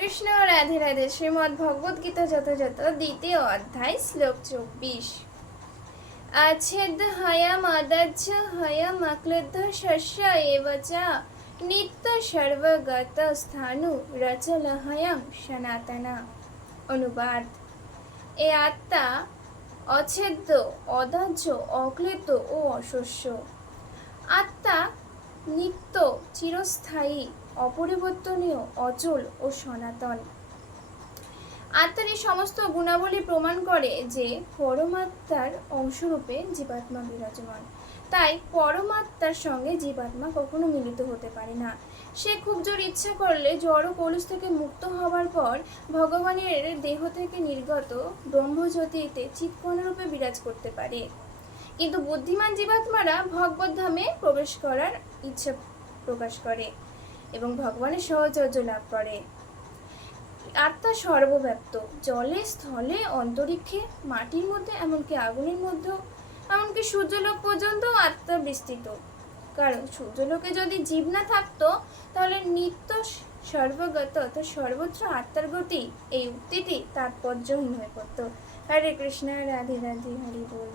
কৃষ্ণ রাধে রাধে। শ্রীমদ্ ভগবদ গীতা যথাযথ দ্বিতীয় অধ্যায় শ্লোক 24। আচ্ছেদ হয়ম অদজ্জ হয়ম অক্লুদ্ধ শস্য এব চ নিত্য সর্বগত স্থানু রচল হয়ম সনাতনা। অনুবাদ: এ আত্মা অচ্ছেদ্য, অদাহ্য, অক্লিত ও অশস্য। আত্মা নিত্য, চিরস্থায়ী, অপরিবর্তনীয়, অচল ও সনাতন। আত্মার এই সমস্ত গুণাবলী প্রমাণ করে যে পরমাত্মার অংশরূপে জীবাত্মা বিরাজমান। তাই পরমাত্মার সঙ্গে জীবাত্মা কখনো মিলিত হতে পারে না। সে খুব জোর ইচ্ছা করলে জড় কলুষ থেকে মুক্ত হবার পর ভগবানের দেহ থেকে নির্গত ব্রহ্মজ্যোতিতে চিৎকণরূপে বিরাজ করতে পারে। কিন্তু বুদ্ধিমান জীবাত্মারা ভগবত ধামে প্রবেশ করার ইচ্ছা প্রকাশ করে এবং ভগবানের সাহচর্য লাভ করে। আত্মা সর্বব্যাপ্ত, জলে, স্থলে, অন্তরিক্ষে, মাটির মধ্যে, এমনকি আগুনের মধ্যেও, এমনকি সূর্যলোক পর্যন্ত আত্মা বিস্তৃত। কারণ সূর্যলোকে যদি জীব না থাকতো তাহলে নিত্য সর্বগত অর্থাৎ সর্বত্র আত্মার গতি, এই উক্তিটি তাৎপর্যহীন হয়ে পড়তো। হরে কৃষ্ণ, রাধে রাধে, হরি বল।